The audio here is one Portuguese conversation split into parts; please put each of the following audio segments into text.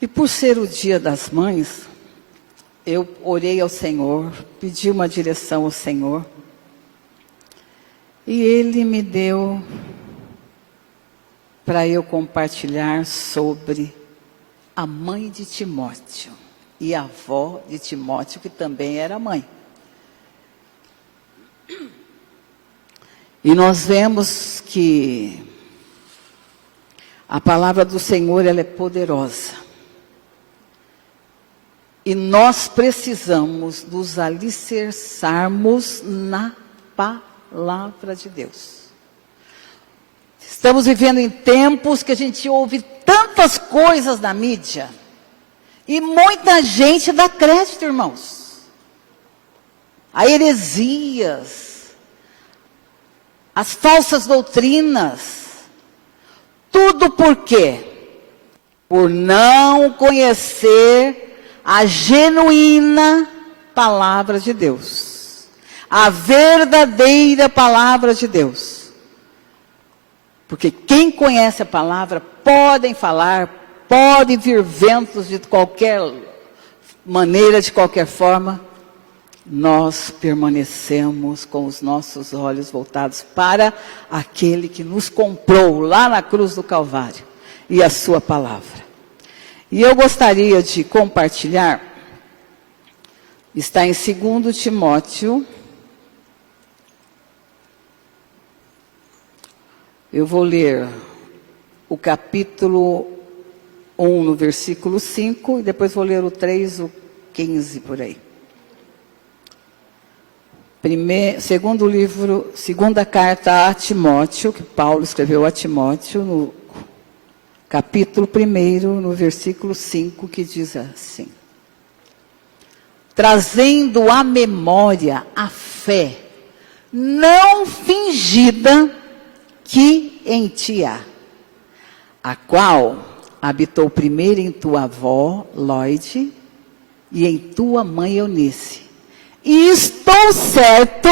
E por ser o Dia das Mães, eu orei ao Senhor, pedi uma direção ao Senhor, e Ele me deu para eu compartilhar sobre a mãe de Timóteo e a avó de Timóteo, que também era mãe. E nós vemos que a palavra do Senhor, ela é poderosa. E nós precisamos nos alicerçarmos na palavra de Deus. Estamos vivendo em tempos que a gente ouve tantas coisas na mídia. E muita gente dá crédito, irmãos. A heresias, as falsas doutrinas. Tudo por quê? Por não conhecer a genuína palavra de Deus. A verdadeira palavra de Deus. Porque quem conhece a palavra, podem falar, podem vir ventos de qualquer maneira, de qualquer forma, nós permanecemos com os nossos olhos voltados para aquele que nos comprou lá na cruz do Calvário e a sua palavra. E eu gostaria de compartilhar, está em 2 Timóteo, eu vou ler o capítulo 1 no versículo 5 e depois vou ler o 3, o 15 por aí. Segunda carta a Timóteo, que Paulo escreveu a Timóteo, no capítulo 1, no versículo 5, que diz assim: trazendo à memória a fé não fingida que em ti há, a qual habitou primeiro em tua avó, Lóide, e em tua mãe, Eunice. E estou certo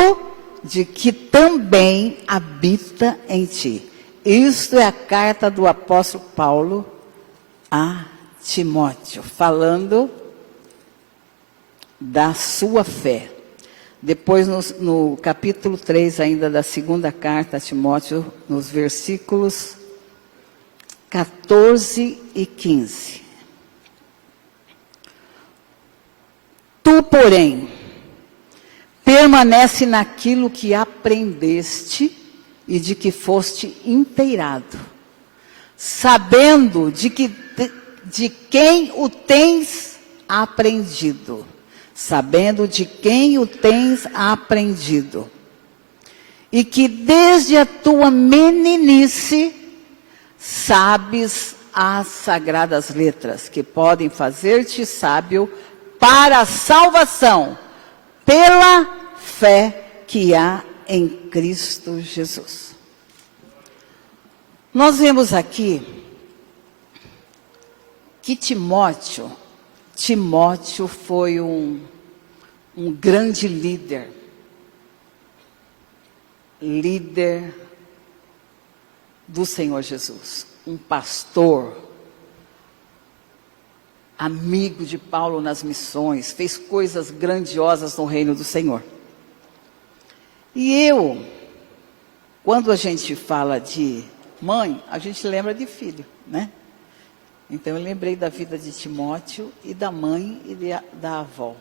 de que também habita em ti. Isto é a carta do apóstolo Paulo a Timóteo, falando da sua fé. Depois, no capítulo 3 ainda da segunda carta a Timóteo, nos versículos 14 e 15. Tu, porém, permanece naquilo que aprendeste e de que foste inteirado, sabendo de quem o tens aprendido. Sabendo de quem o tens aprendido. E que desde a tua meninice sabes as sagradas letras, que podem fazer-te sábio para a salvação, pela fé que há em Cristo Jesus. Nós vemos aqui que Timóteo foi um grande líder do Senhor Jesus, um pastor, amigo de Paulo nas missões, fez coisas grandiosas no reino do Senhor. E quando a gente fala de mãe, a gente lembra de filho, né? Então, eu lembrei da vida de Timóteo e da mãe e da avó.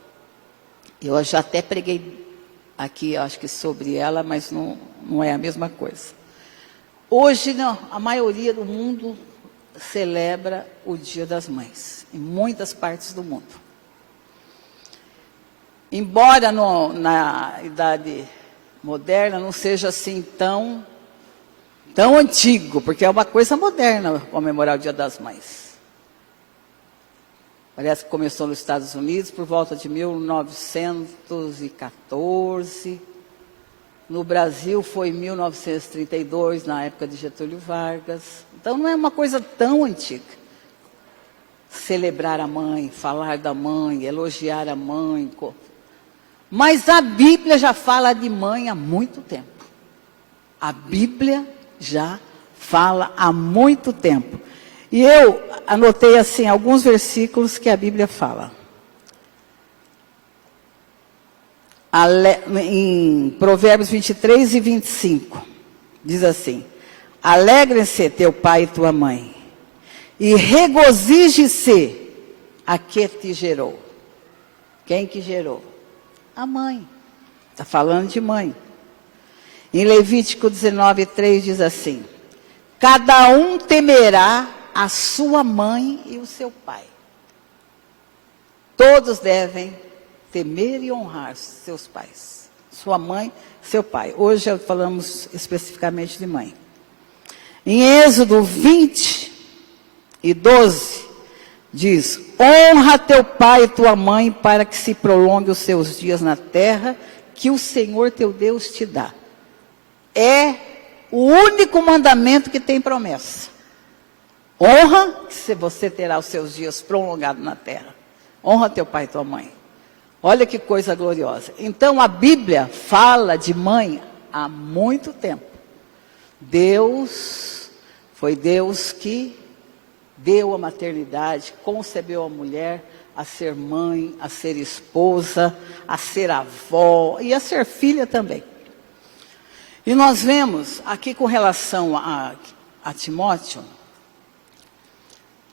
Eu já até preguei aqui, acho que sobre ela, mas não é a mesma coisa. Hoje, não, a maioria do mundo celebra o Dia das Mães, em muitas partes do mundo. Embora na idade moderna não seja assim tão antigo, porque é uma coisa moderna comemorar o Dia das Mães. Parece que começou nos Estados Unidos por volta de 1914. No Brasil foi em 1932, na época de Getúlio Vargas. Então não é uma coisa tão antiga. Celebrar a mãe, falar da mãe, elogiar a mãe. Mas a Bíblia já fala de mãe há muito tempo. A Bíblia já fala há muito tempo. E eu anotei assim alguns versículos que a Bíblia fala. Em Provérbios 23 e 25, diz assim: alegrem-se teu pai e tua mãe, e regozije-se a que te gerou. Quem que gerou? A mãe. Está falando de mãe. Em Levítico 19, 3 diz assim: cada um temerá a sua mãe e o seu pai. Todos devem temer e honrar seus pais. Sua mãe, seu pai. Hoje falamos especificamente de mãe. Em Êxodo 20 e 12, diz: honra teu pai e tua mãe para que se prolongue os seus dias na terra que o Senhor teu Deus te dá. É o único mandamento que tem promessa. Honra, que você terá os seus dias prolongados na terra. Honra teu pai e tua mãe. Olha que coisa gloriosa. Então a Bíblia fala de mãe há muito tempo. Foi Deus que deu a maternidade, concebeu a mulher a ser mãe, a ser esposa, a ser avó e a ser filha também. E nós vemos aqui com relação a Timóteo.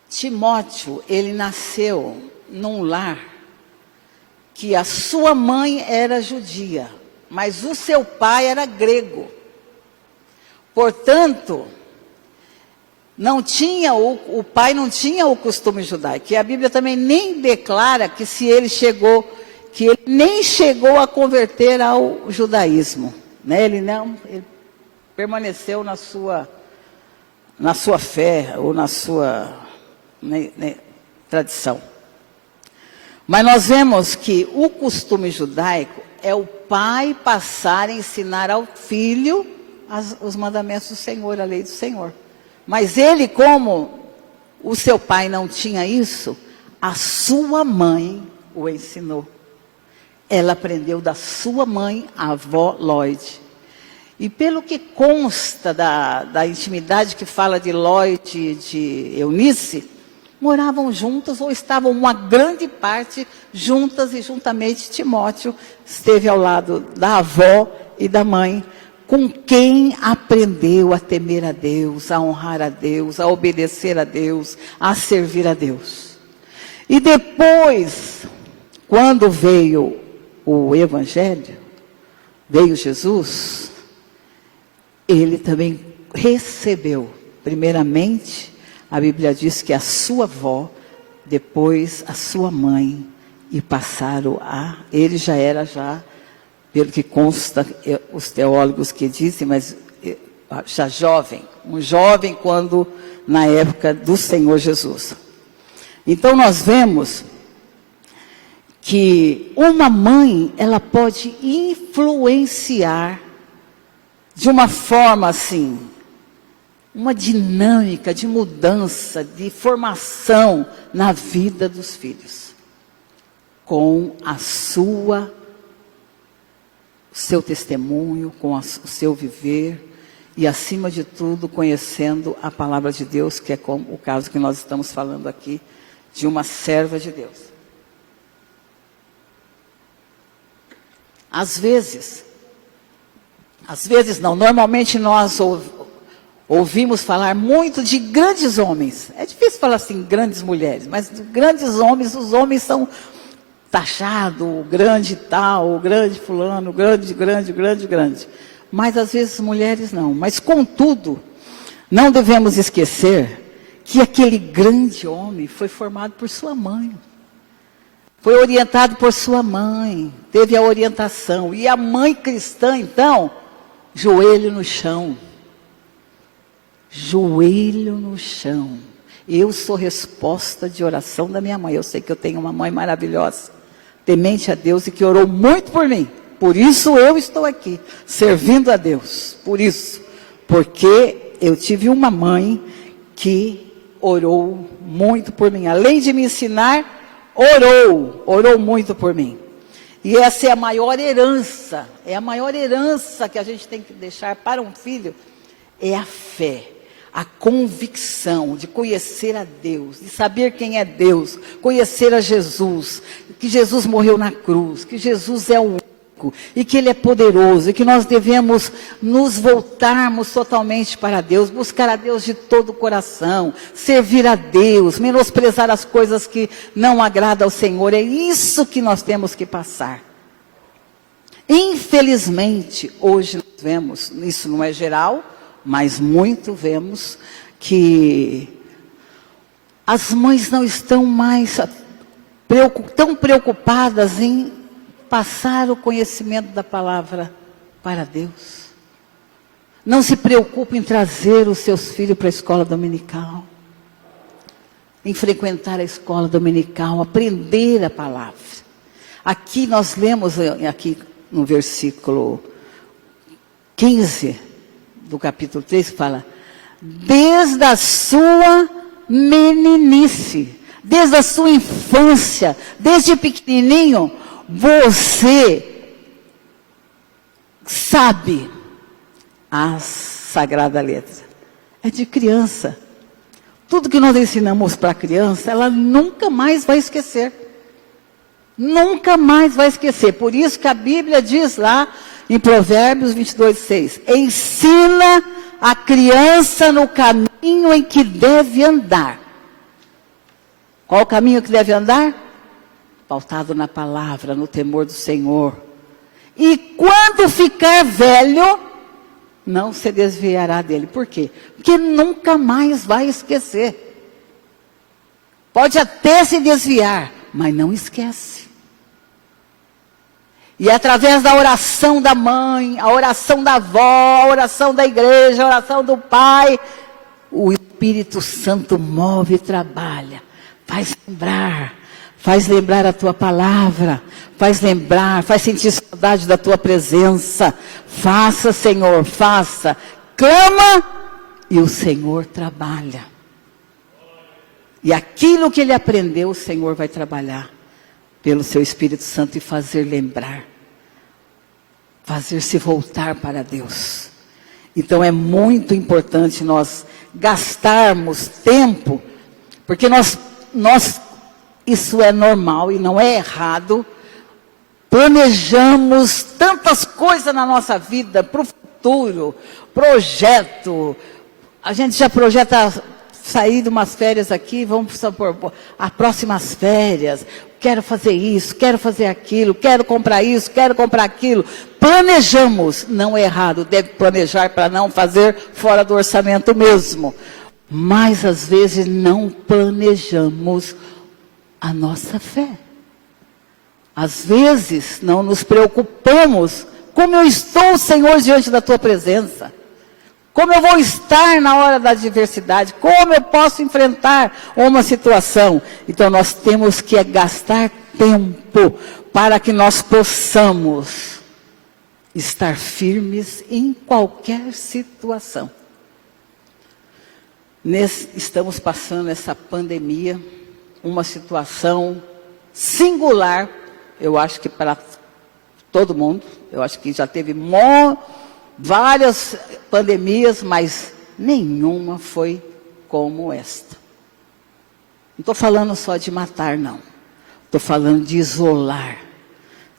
Timóteo, ele nasceu num lar que a sua mãe era judia, mas o seu pai era grego. Portanto, o pai não tinha o costume judaico. E a Bíblia também nem declara que ele nem chegou a converter ao judaísmo. Né? Ele permaneceu na sua fé ou na sua tradição. Mas nós vemos que o costume judaico é o pai passar a ensinar ao filho os mandamentos do Senhor, a lei do Senhor. Mas ele, como o seu pai não tinha isso, a sua mãe o ensinou. Ela aprendeu da sua mãe, a avó Lloyd. E pelo que consta da intimidade que fala de Lloyd e de Eunice, moravam juntos ou estavam uma grande parte juntas, e juntamente Timóteo esteve ao lado da avó e da mãe, com quem aprendeu a temer a Deus, a honrar a Deus, a obedecer a Deus, a servir a Deus. E depois, quando veio o Evangelho, veio Jesus, ele também recebeu, primeiramente, a Bíblia diz que a sua avó, depois a sua mãe, e passaram ele já era pelo que consta, os teólogos que dizem, mas já jovem, um jovem quando, na época do Senhor Jesus. Então nós vemos que uma mãe, ela pode influenciar de uma forma assim, uma dinâmica de mudança, de formação na vida dos filhos, com o seu testemunho, com o seu viver, e acima de tudo, conhecendo a palavra de Deus, que é como o caso que nós estamos falando aqui, de uma serva de Deus. Às vezes não, normalmente nós ouvimos falar muito de grandes homens. É difícil falar assim, grandes mulheres, mas grandes homens, os homens são taxados, o grande tal, o grande fulano, o grande. Mas às vezes mulheres não. Mas contudo, não devemos esquecer que aquele grande homem foi formado por sua mãe. Foi orientado por sua mãe, teve a orientação. E a mãe cristã, então, joelho no chão. Joelho no chão. Eu sou resposta de oração da minha mãe. Eu sei que eu tenho uma mãe maravilhosa, temente a Deus e que orou muito por mim. Por isso eu estou aqui, servindo a Deus. Por isso, porque eu tive uma mãe que orou muito por mim. Além de me ensinar, orou muito por mim. E essa é a maior herança que a gente tem que deixar para um filho, é a fé. a convicção de conhecer a Deus, de saber quem é Deus, conhecer a Jesus, que Jesus morreu na cruz, que Jesus é o único e que Ele é poderoso e que nós devemos nos voltarmos totalmente para Deus, buscar a Deus de todo o coração, servir a Deus, menosprezar as coisas que não agradam ao Senhor. É isso que nós temos que passar. Infelizmente, hoje nós vemos, isso não é geral, mas muito vemos que as mães não estão mais tão preocupadas em passar o conhecimento da palavra para Deus. Não se preocupam em trazer os seus filhos para a escola dominical, em frequentar a escola dominical, aprender a palavra. Aqui nós lemos, aqui no versículo 15, do capítulo 3, fala: desde a sua meninice, desde a sua infância, desde pequenininho, você sabe a sagrada letra. É de criança. Tudo que nós ensinamos para a criança, ela nunca mais vai esquecer. Nunca mais vai esquecer. Por isso que a Bíblia diz lá, em Provérbios 22:6, ensina a criança no caminho em que deve andar. Qual o caminho que deve andar? Pautado na palavra, no temor do Senhor. E quando ficar velho, não se desviará dele. Por quê? Porque nunca mais vai esquecer. Pode até se desviar, mas não esquece. E através da oração da mãe, a oração da avó, a oração da igreja, a oração do pai, o Espírito Santo move e trabalha. Faz lembrar a tua palavra, faz lembrar, faz sentir saudade da tua presença. Faça, Senhor, faça. Clama e o Senhor trabalha. E aquilo que ele aprendeu, o Senhor vai trabalhar pelo seu Espírito Santo e fazer lembrar. Fazer se voltar para Deus. Então é muito importante nós gastarmos tempo, porque nós isso é normal e não é errado, planejamos tantas coisas na nossa vida, para o futuro, projeto, a gente já projeta sair de umas férias aqui, vamos supor, as próximas férias, quero fazer isso, quero fazer aquilo, quero comprar isso, quero comprar aquilo. Planejamos, não é errado, deve planejar para não fazer fora do orçamento mesmo. Mas às vezes não planejamos a nossa fé. Às vezes não nos preocupamos, como eu estou, Senhor, diante da tua presença. Como eu vou estar na hora da adversidade? Como eu posso enfrentar uma situação? Então nós temos que gastar tempo para que nós possamos estar firmes em qualquer situação. Estamos passando essa pandemia, uma situação singular, eu acho que para todo mundo. Eu acho que já teve várias pandemias, mas nenhuma foi como esta. Não estou falando só de matar, não. Estou falando de isolar,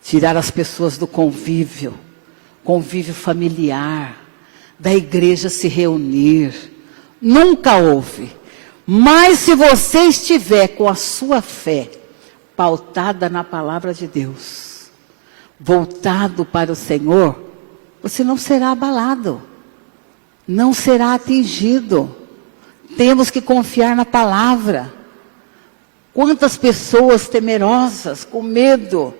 tirar as pessoas do convívio familiar, da igreja se reunir. Nunca houve. Mas se você estiver com a sua fé pautada na palavra de Deus, voltado para o Senhor, você não será abalado, não será atingido. Temos que confiar na palavra. Quantas pessoas temerosas, com medo.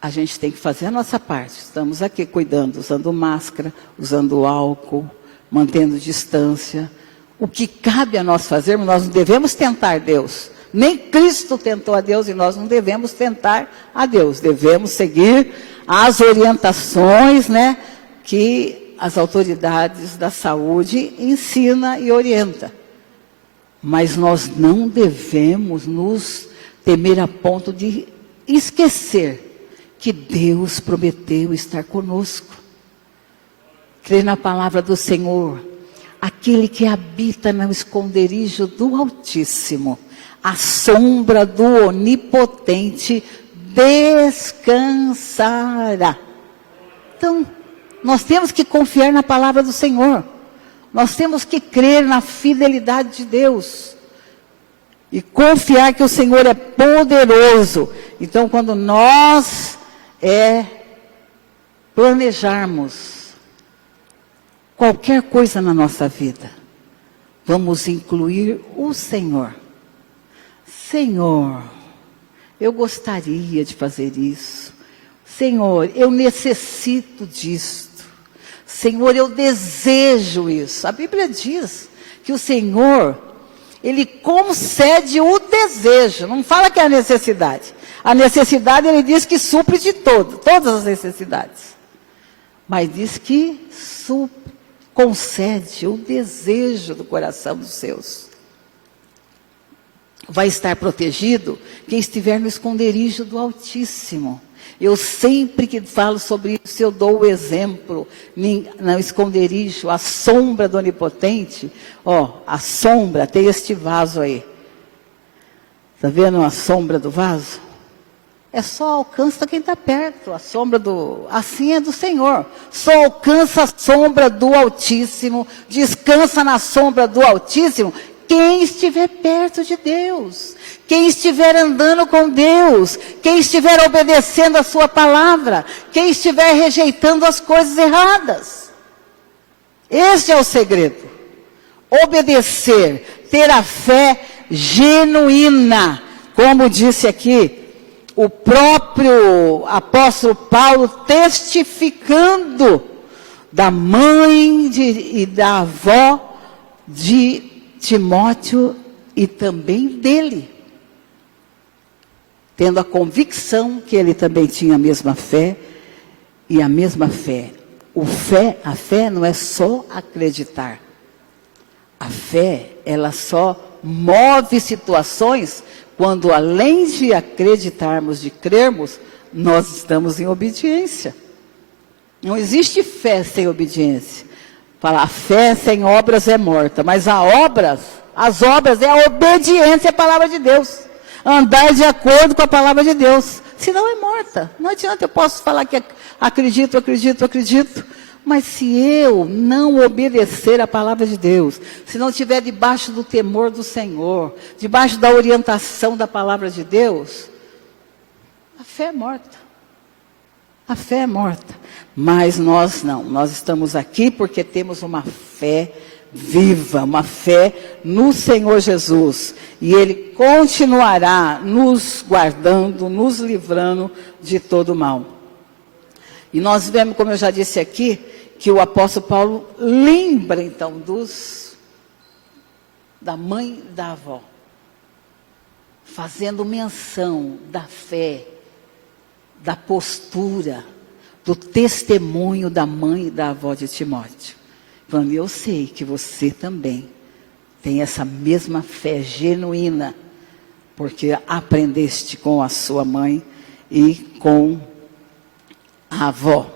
A gente tem que fazer a nossa parte. Estamos aqui cuidando, usando máscara, usando álcool, mantendo distância. O que cabe a nós fazermos, nós não devemos tentar Deus. Nem Cristo tentou a Deus e nós não devemos tentar a Deus. Devemos seguir as orientações, que as autoridades da saúde ensinam e orientam. Mas nós não devemos nos temer a ponto de esquecer que Deus prometeu estar conosco. Crer na palavra do Senhor. aquele que habita no esconderijo do Altíssimo, à sombra do Onipotente descansará. Então, nós temos que confiar na palavra do Senhor. Nós temos que crer na fidelidade de Deus. E confiar que o Senhor é poderoso. Então, quando nós planejarmos qualquer coisa na nossa vida, vamos incluir o Senhor. Senhor, eu gostaria de fazer isso. Senhor, eu necessito disto. Senhor, eu desejo isso. A Bíblia diz que o Senhor, Ele concede o desejo. Não fala que é a necessidade. A necessidade, Ele diz que supre de todas as necessidades. Mas diz que concede o desejo do coração dos seus. Vai estar protegido quem estiver no esconderijo do Altíssimo. Eu sempre que falo sobre isso, eu dou o exemplo, no esconderijo, a sombra do Onipotente. A sombra, tem este vaso aí. Está vendo a sombra do vaso? Só alcança quem está perto, a sombra assim é do Senhor. Só alcança a sombra do Altíssimo, descansa na sombra do Altíssimo, quem estiver perto de Deus. Quem estiver andando com Deus, quem estiver obedecendo a sua palavra, quem estiver rejeitando as coisas erradas. Este é o segredo. Obedecer, ter a fé genuína. Como disse aqui, o próprio apóstolo Paulo testificando da mãe e da avó de Timóteo e também dele. Tendo a convicção que ele também tinha a mesma fé, e a mesma fé. A fé não é só acreditar. A fé, ela só move situações quando, além de acreditarmos, de crermos, nós estamos em obediência. Não existe fé sem obediência. Falar, a fé sem obras é morta, mas as obras é a obediência à palavra de Deus. Andar de acordo com a palavra de Deus. Senão é morta. Não adianta, eu posso falar que acredito, mas se eu não obedecer a palavra de Deus, se não estiver debaixo do temor do Senhor, debaixo da orientação da palavra de Deus, a fé é morta. A fé é morta. Mas nós não. Nós estamos aqui porque temos uma fé viva, uma fé no Senhor Jesus. E Ele continuará nos guardando, nos livrando de todo mal. E nós vemos, como eu já disse aqui, que o apóstolo Paulo lembra então da mãe e da avó, fazendo menção da fé, da postura, do testemunho da mãe e da avó de Timóteo. Falando, eu sei que você também tem essa mesma fé genuína, porque aprendeste com a sua mãe e com a avó.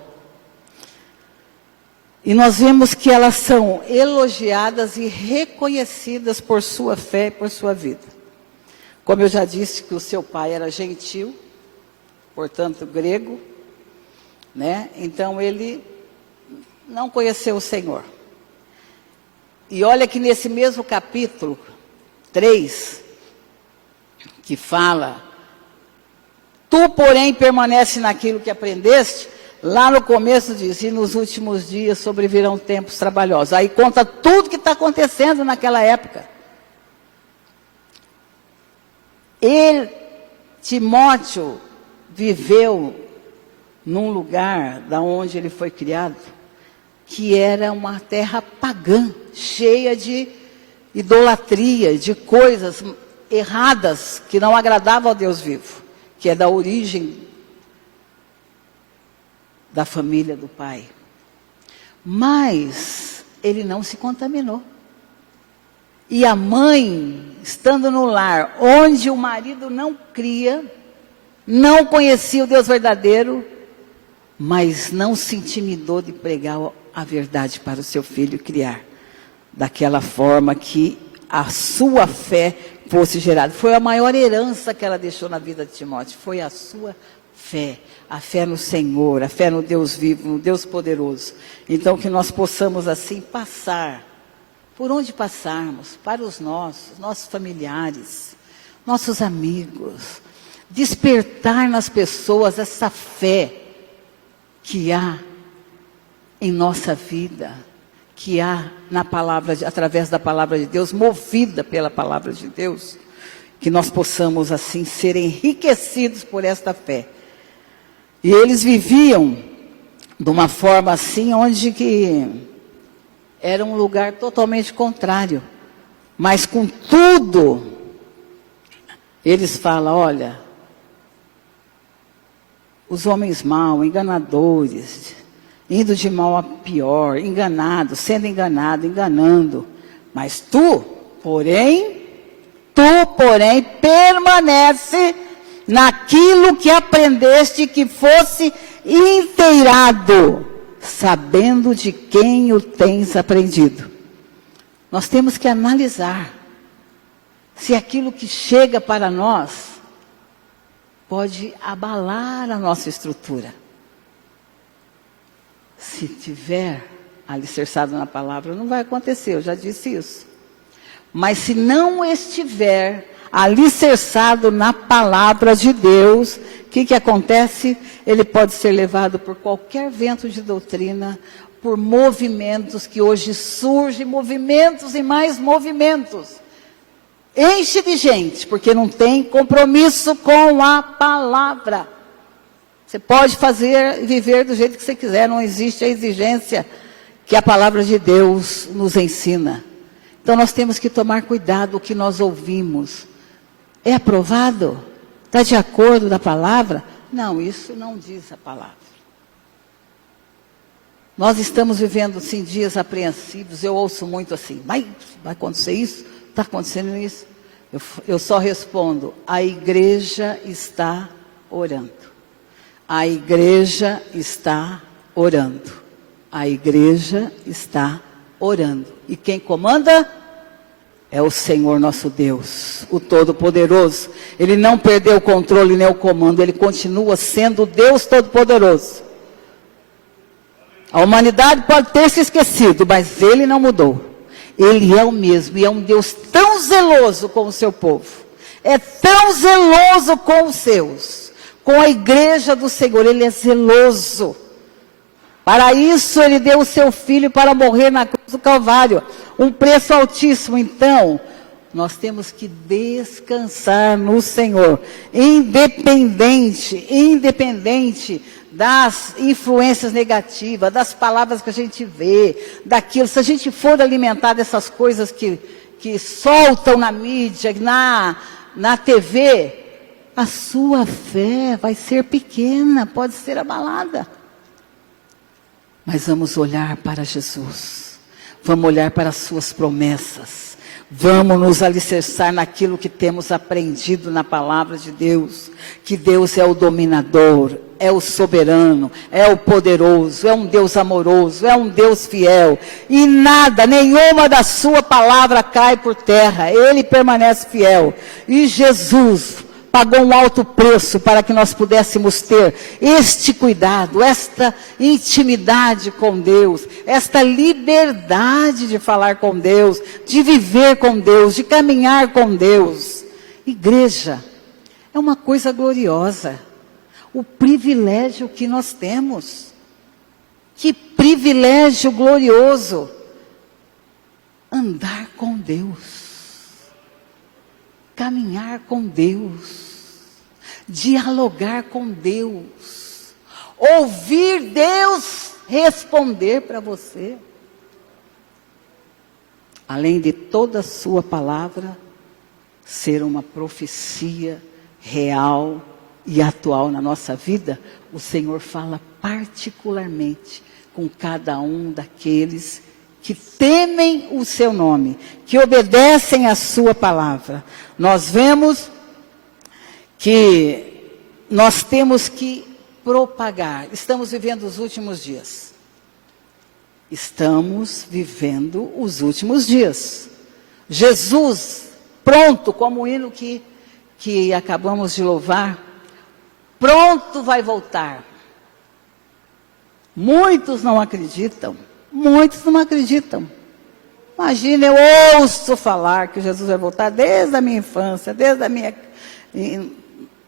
E nós vemos que elas são elogiadas e reconhecidas por sua fé e por sua vida. Como eu já disse que o seu pai era gentil, portanto grego, né? Então ele não conheceu o Senhor. E olha que nesse mesmo capítulo 3, que fala, tu, porém, permanece naquilo que aprendeste, lá no começo diz, e nos últimos dias sobrevirão tempos trabalhosos. Aí conta tudo que está acontecendo naquela época. Timóteo, viveu num lugar da onde ele foi criado, que era uma terra pagã, cheia de idolatria, de coisas erradas que não agradavam ao Deus vivo, que é da origem da família do pai. Mas ele não se contaminou. E a mãe, estando no lar onde o marido não cria, não conhecia o Deus verdadeiro, mas não se intimidou de pregar a verdade para o seu filho criar. daquela forma que a sua fé fosse gerada. Foi a maior herança que ela deixou na vida de Timóteo, foi a sua fé, a fé no Senhor, a fé no Deus vivo, no Deus poderoso. Então que nós possamos assim passar, por onde passarmos, para os nossos familiares, nossos amigos, despertar nas pessoas essa fé que há em nossa vida, que há na palavra, através da palavra de Deus, movida pela palavra de Deus, que nós possamos assim ser enriquecidos por esta fé. E eles viviam de uma forma assim, onde que era um lugar totalmente contrário, mas com tudo, eles falam, olha, os homens maus, enganadores, indo de mal a pior, enganado, sendo enganado, enganando. Mas tu, porém, permanece naquilo que aprendeste, que fosse inteirado, sabendo de quem o tens aprendido. Nós temos que analisar se aquilo que chega para nós pode abalar a nossa estrutura. Se tiver alicerçado na palavra, não vai acontecer, eu já disse isso. Mas se não estiver alicerçado na palavra de Deus, o que acontece? Ele pode ser levado por qualquer vento de doutrina, por movimentos que hoje surgem, movimentos e mais movimentos. Enche de gente, porque não tem compromisso com a palavra. Você pode fazer e viver do jeito que você quiser, não existe a exigência que a palavra de Deus nos ensina. Então nós temos que tomar cuidado com o que nós ouvimos. É aprovado? Está de acordo da palavra? Não, isso não diz a palavra. Nós estamos vivendo assim, dias apreensivos, eu ouço muito assim, vai acontecer isso? Está acontecendo isso? Eu só respondo, a igreja está orando. A igreja está orando. A igreja está orando. E quem comanda é o Senhor nosso Deus, o Todo-Poderoso. Ele não perdeu o controle nem o comando, ele continua sendo Deus Todo-Poderoso. A humanidade pode ter se esquecido, mas ele não mudou. Ele é o mesmo e é um Deus tão zeloso com o seu povo. É tão zeloso com os seus. Com a igreja do Senhor, ele é zeloso. Para isso, ele deu o seu filho para morrer na cruz do Calvário. Um preço altíssimo. Então, nós temos que descansar no Senhor. Independente das influências negativas, das palavras que a gente vê, daquilo. Se a gente for alimentar dessas coisas que soltam na mídia, na TV, a sua fé vai ser pequena, pode ser abalada. Mas vamos olhar para Jesus, vamos olhar para as suas promessas, vamos nos alicerçar naquilo que temos aprendido na palavra de Deus, que Deus é o dominador, é o soberano, é o poderoso, é um Deus amoroso, é um Deus fiel, e nada, nenhuma da sua palavra cai por terra, ele permanece fiel, e Jesus pagou um alto preço para que nós pudéssemos ter este cuidado, esta intimidade com Deus, esta liberdade de falar com Deus, de viver com Deus, de caminhar com Deus. Igreja, é uma coisa gloriosa, o privilégio que nós temos. Que privilégio glorioso, andar com Deus. Caminhar com Deus, dialogar com Deus, ouvir Deus responder para você. Além de toda a sua palavra ser uma profecia real e atual na nossa vida, o Senhor fala particularmente com cada um daqueles que temem o seu nome, que obedecem a sua palavra. Nós vemos que nós temos que propagar. Estamos vivendo os últimos dias. Estamos vivendo os últimos dias. Jesus, pronto, como o hino que acabamos de louvar, pronto vai voltar. Muitos não acreditam. Imagina, eu ouço falar que Jesus vai voltar desde a minha infância,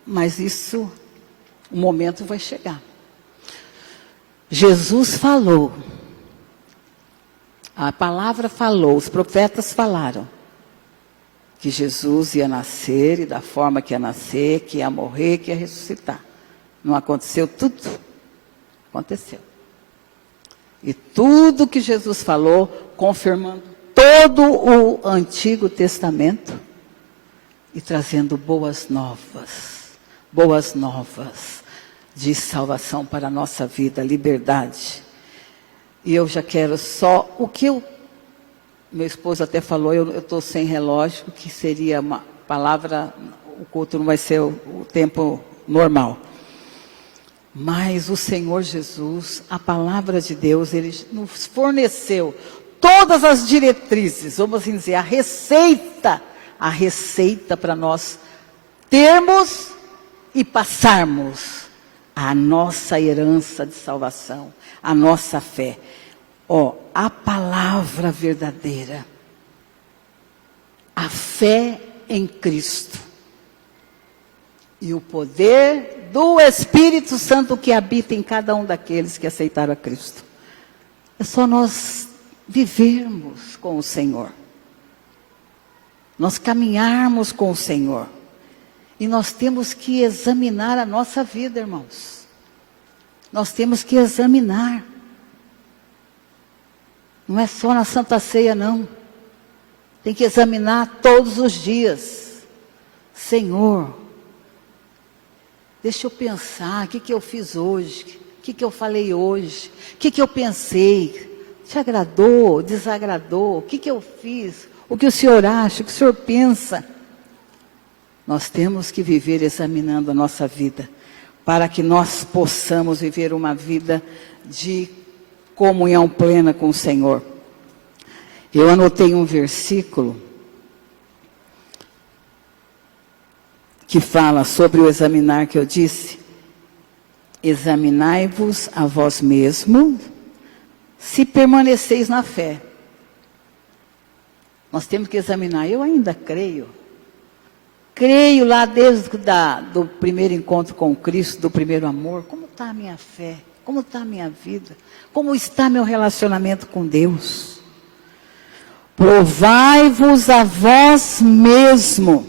mas isso, o momento vai chegar. Jesus falou, a palavra falou, os profetas falaram, que Jesus ia nascer e da forma que ia nascer, que ia morrer, que ia ressuscitar. Não aconteceu tudo? Aconteceu. E tudo que Jesus falou, confirmando todo o Antigo Testamento e trazendo boas novas de salvação para a nossa vida, liberdade. E eu já quero só, meu esposo até falou, eu estou sem relógio, que seria uma palavra, o culto não vai ser o tempo normal. Mas o Senhor Jesus, a palavra de Deus, Ele nos forneceu todas as diretrizes, vamos assim dizer, a receita para nós termos e passarmos a nossa herança de salvação, a nossa fé. A palavra verdadeira, a fé em Cristo e o poder do Espírito Santo que habita em cada um daqueles que aceitaram a Cristo. É só nós vivermos com o Senhor, nós caminharmos com o Senhor, e nós temos que examinar a nossa vida, irmãos. Nós temos que examinar. Não é só na Santa Ceia, não. Tem que examinar todos os dias. Senhor, deixa eu pensar, o que eu fiz hoje? O que eu falei hoje? O que eu pensei? Te agradou? Desagradou? O que eu fiz? O que o Senhor acha? O que o Senhor pensa? Nós temos que viver examinando a nossa vida, para que nós possamos viver uma vida de comunhão plena com o Senhor. Eu anotei um versículo que fala sobre o examinar que eu disse. Examinai-vos a vós mesmos, se permaneceis na fé. Nós temos que examinar. Eu ainda creio lá desde do primeiro encontro com Cristo, do primeiro amor. Como está a minha fé? Como está a minha vida? Como está meu relacionamento com Deus? Provai-vos a vós mesmo,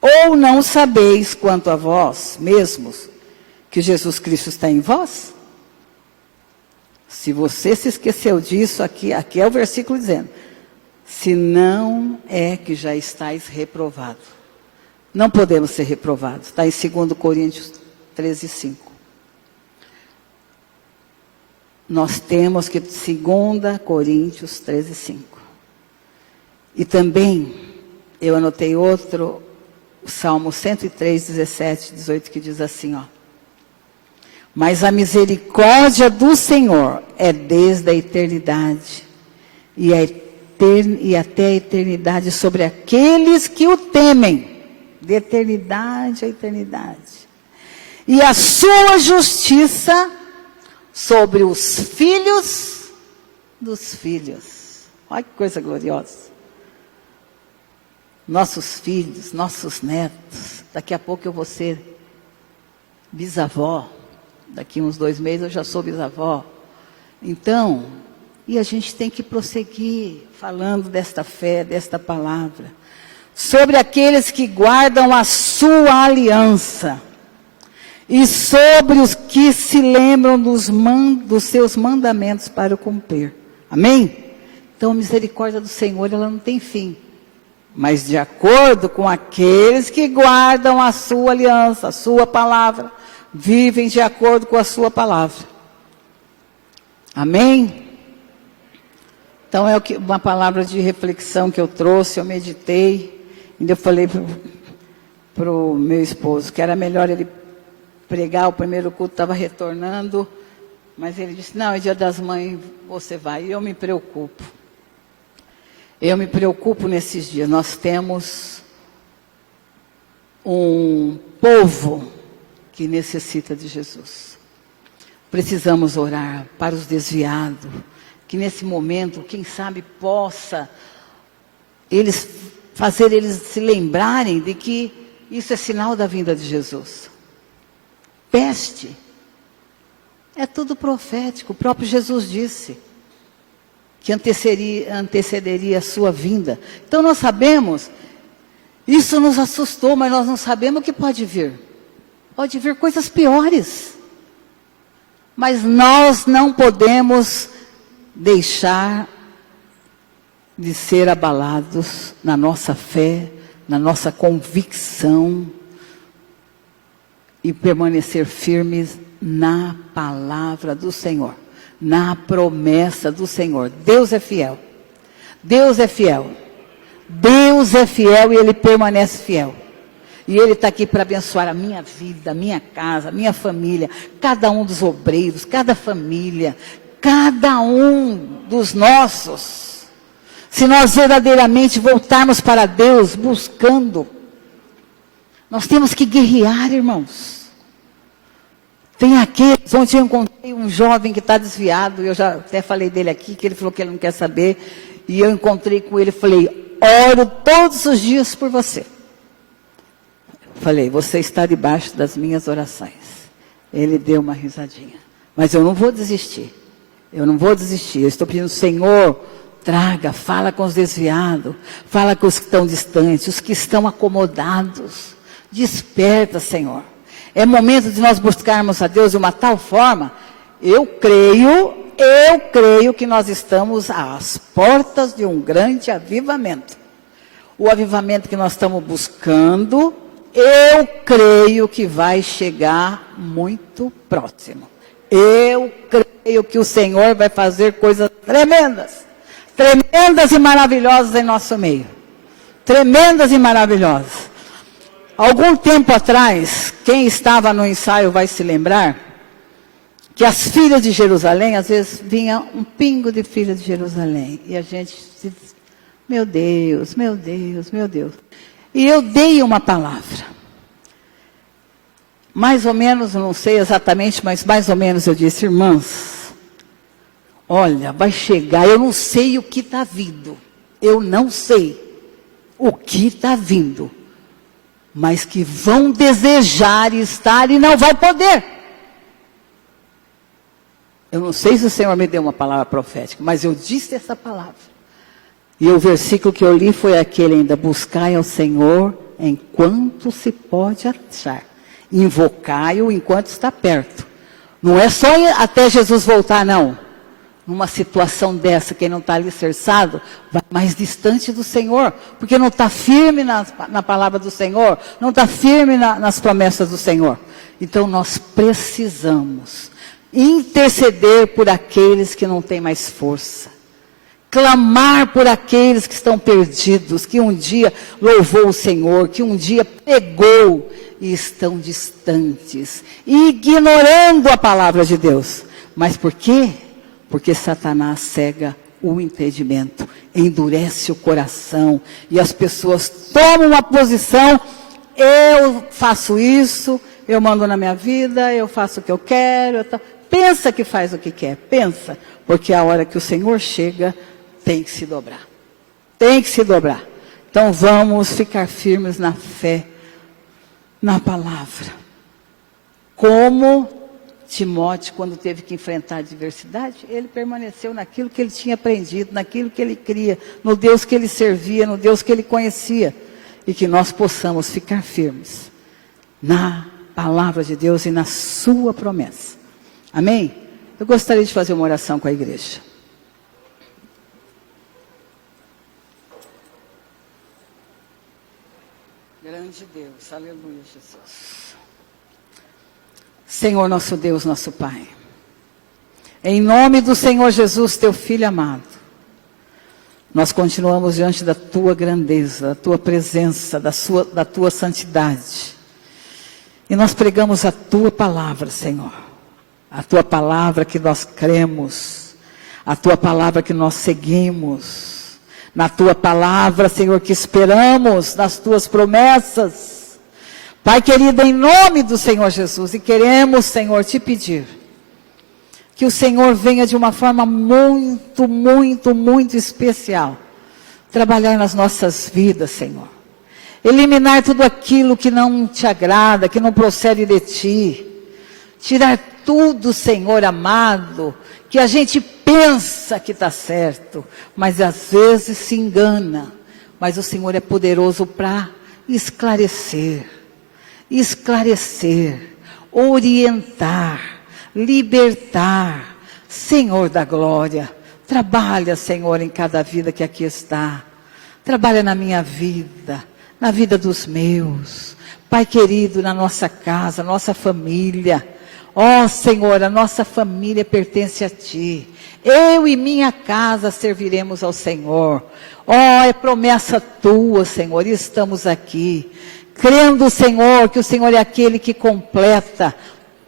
ou não sabeis quanto a vós mesmos, que Jesus Cristo está em vós? Se você se esqueceu disso, aqui é o versículo dizendo, se não é que já estáis reprovado. Não podemos ser reprovados. Está em 2 Coríntios 13:5. Nós temos que, 2 Coríntios 13:5. E também, eu anotei outro, o Salmo 103, 17, 18, que diz assim, mas a misericórdia do Senhor é desde a eternidade, e até a eternidade sobre aqueles que o temem, de eternidade a eternidade. E a sua justiça sobre os filhos dos filhos. Olha que coisa gloriosa. Nossos filhos, nossos netos. Daqui a pouco eu vou ser bisavó. Daqui uns 2 meses eu já sou bisavó. Então, e a gente tem que prosseguir falando desta fé, desta palavra. Sobre aqueles que guardam a sua aliança. E sobre os que se lembram dos seus mandamentos para o cumprir. Amém? Então a misericórdia do Senhor, ela não tem fim. Mas de acordo com aqueles que guardam a sua aliança, a sua palavra, vivem de acordo com a sua palavra. Amém? Então é uma palavra de reflexão que eu trouxe, eu meditei. Ainda eu falei para o meu esposo que era melhor ele pregar, o primeiro culto estava retornando, Mas ele disse, não, é Dia das Mães, você vai. E eu me preocupo. Eu me preocupo nesses dias. Nós temos um povo que necessita de Jesus. Precisamos orar para os desviados, que nesse momento, quem sabe, possa fazer eles se lembrarem de que isso é sinal da vinda de Jesus. Peste. É tudo profético. O próprio Jesus disse que antecederia a sua vinda. Então nós sabemos, isso nos assustou, mas nós não sabemos o que pode vir. Pode vir coisas piores. Mas nós não podemos deixar de ser abalados na nossa fé, na nossa convicção e permanecer firmes na palavra do Senhor, na promessa do Senhor. Deus é fiel. Deus é fiel. Deus é fiel e Ele permanece fiel. E Ele está aqui para abençoar a minha vida, a minha casa, a minha família, cada um dos obreiros, cada família, cada um dos nossos. Se nós verdadeiramente voltarmos para Deus, buscando, nós temos que guerrear, irmãos. Tem aqueles, ontem eu encontrei um jovem que está desviado, eu já até falei dele aqui, que ele falou que ele não quer saber, e eu encontrei com ele e falei, oro todos os dias por você. Falei, você está debaixo das minhas orações. Ele deu uma risadinha, mas eu não vou desistir, eu não vou desistir, eu estou pedindo, Senhor, traga, fala com os desviados, fala com os que estão distantes, os que estão acomodados, desperta, Senhor. É momento de nós buscarmos a Deus de uma tal forma, eu creio que nós estamos às portas de um grande avivamento. O avivamento que nós estamos buscando, eu creio que vai chegar muito próximo. Eu creio que o Senhor vai fazer coisas tremendas, tremendas e maravilhosas em nosso meio. Tremendas e maravilhosas. Algum tempo atrás, quem estava no ensaio vai se lembrar que as filhas de Jerusalém, às vezes vinha um pingo de filha de Jerusalém. E a gente diz, meu Deus, meu Deus, meu Deus. E eu dei uma palavra. Mais ou menos, não sei exatamente, mas mais ou menos eu disse, irmãs, olha, vai chegar, eu não sei o que está vindo. Eu não sei o que está vindo. Mas que vão desejar estar e não vai poder. Eu não sei se o Senhor me deu uma palavra profética, mas eu disse essa palavra. E o versículo que eu li foi aquele ainda, buscai ao Senhor enquanto se pode achar. Invocai-o enquanto está perto. Não é só até Jesus voltar, não. Numa situação dessa, quem não está alicerçado, vai mais distante do Senhor, porque não está firme na palavra do Senhor, não está firme nas promessas do Senhor. Então nós precisamos interceder por aqueles que não têm mais força, clamar por aqueles que estão perdidos, que um dia louvou o Senhor, que um dia pregou e estão distantes, ignorando a palavra de Deus. Mas por quê? Porque Satanás cega o entendimento, endurece o coração, e as pessoas tomam uma posição, eu faço isso, eu mando na minha vida, eu faço o que eu quero, pensa que faz o que quer, pensa, porque a hora que o Senhor chega, tem que se dobrar, tem que se dobrar. Então vamos ficar firmes na fé, na palavra, como Timóteo, quando teve que enfrentar a adversidade, ele permaneceu naquilo que ele tinha aprendido, naquilo que ele cria, no Deus que ele servia, no Deus que ele conhecia. E que nós possamos ficar firmes na palavra de Deus e na sua promessa. Amém? Eu gostaria de fazer uma oração com a igreja. Grande Deus, aleluia, Jesus. Senhor nosso Deus, nosso Pai, em nome do Senhor Jesus, teu Filho amado, nós continuamos diante da tua grandeza, da tua presença, da tua santidade, e nós pregamos a tua palavra, Senhor, A tua palavra que nós cremos, a tua palavra que nós seguimos, na tua palavra, Senhor, que esperamos, nas tuas promessas. Pai querido, em nome do Senhor Jesus, e queremos, Senhor, te pedir que o Senhor venha de uma forma muito, muito, muito especial trabalhar nas nossas vidas, Senhor. Eliminar tudo aquilo que não te agrada, que não procede de ti. Tirar tudo, Senhor amado, que a gente pensa que está certo, mas às vezes se engana. Mas o Senhor é poderoso para esclarecer, orientar, libertar. Senhor da glória, trabalha, Senhor, em cada vida que aqui está. Trabalha na minha vida, na vida dos meus. Pai querido, na nossa casa, nossa família. Ó Senhor, a nossa família pertence a Ti. Eu e minha casa serviremos ao Senhor. Ó, é promessa Tua, Senhor, e estamos aqui. Crendo, Senhor, que o Senhor é aquele que completa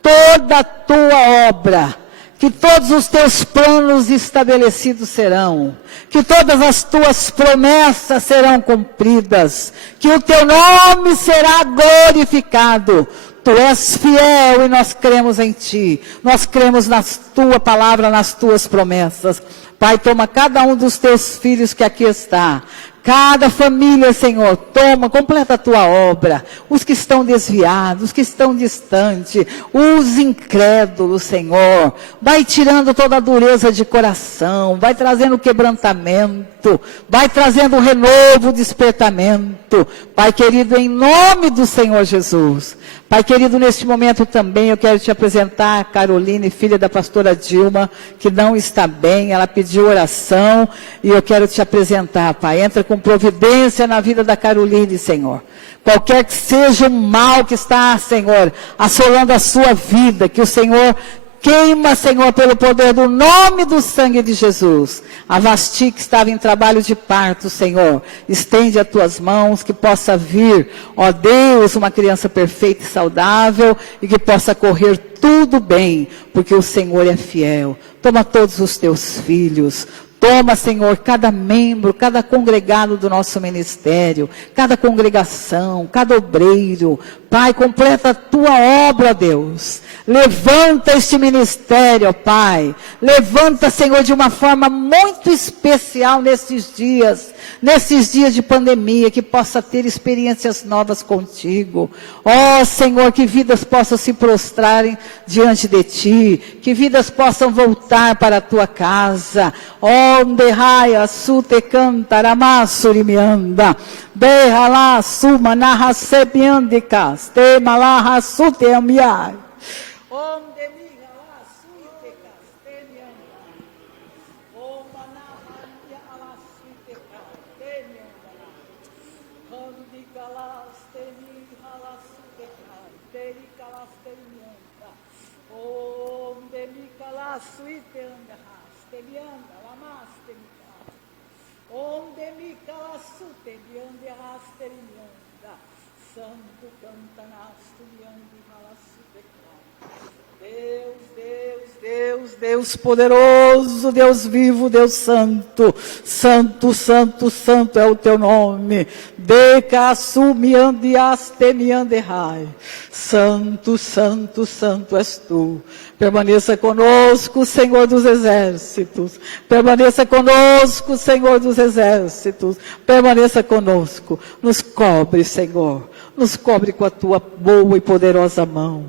toda a Tua obra. Que todos os Teus planos estabelecidos serão. Que todas as Tuas promessas serão cumpridas. Que o Teu nome será glorificado. Tu és fiel e nós cremos em Ti. Nós cremos na Tua palavra, nas Tuas promessas. Pai, toma cada um dos Teus filhos que aqui está. Cada família, Senhor, toma, completa a Tua obra. Os que estão desviados, os que estão distantes, os incrédulos, Senhor. Vai tirando toda a dureza de coração, vai trazendo quebrantamento, vai trazendo renovo, despertamento. Pai querido, em nome do Senhor Jesus. Pai querido, neste momento também eu quero te apresentar a Caroline, filha da pastora Dilma, que não está bem, ela pediu oração e eu quero te apresentar, Pai. Entra com providência na vida da Caroline, Senhor. Qualquer que seja o mal que está, Senhor, assolando a sua vida, que o Senhor queima, Senhor, pelo poder do nome do sangue de Jesus. A Vasti que estava em trabalho de parto, Senhor, estende as tuas mãos, que possa vir, ó Deus, uma criança perfeita e saudável, e que possa correr tudo bem, porque o Senhor é fiel. Toma todos os teus filhos. Toma, Senhor, cada membro, cada congregado do nosso ministério, cada congregação, cada obreiro. Pai, completa a Tua obra, Deus. Levanta este ministério, Pai. Levanta, Senhor, de uma forma muito especial nesses dias de pandemia, que possa ter experiências novas contigo. Ó, Senhor, que vidas possam se prostrarem diante de Ti, que vidas possam voltar para a Tua casa. Onde raia sute canta ramassuri mianda, deha lá suma narra sebiandicas, te malaha sute amiai. Onde miga lá sute caste mianda, o manaha ala sute caste mianda, onde calaste miga ala sute caste calaste mianda, onde miga lá sute anda haste mianda. Onde me calasute, diante rasterianda, santo cantanasto, diante ralasute. Deus poderoso, Deus vivo, Deus santo, santo, santo, santo é o Teu nome. Decasumiandiastemianderai. Santo, santo, santo és Tu. Permaneça conosco, Senhor dos exércitos. Permaneça conosco, Senhor dos exércitos. Permaneça conosco. Nos cobre, Senhor. Nos cobre com a Tua boa e poderosa mão.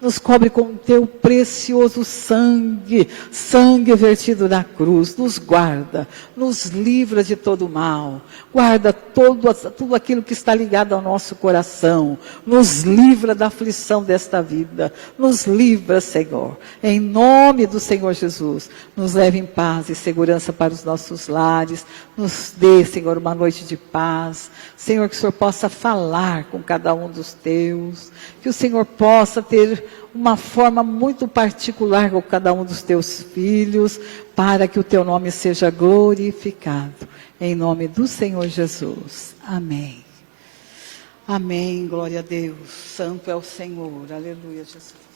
Nos cobre com o Teu precioso sangue, sangue vertido na cruz. Nos guarda, nos livra de todo mal. Guarda tudo aquilo que está ligado ao nosso coração. Nos livra da aflição desta vida. Nos livra, Senhor. Em nome do Senhor Jesus, nos leve em paz e segurança para os nossos lares. Nos dê, Senhor, uma noite de paz. Senhor, que o Senhor possa falar com cada um dos Teus. Que o Senhor possa ter uma forma muito particular com cada um dos Teus filhos, para que o Teu nome seja glorificado. Em nome do Senhor Jesus. Amém. Amém. Glória a Deus. Santo é o Senhor. Aleluia, Jesus.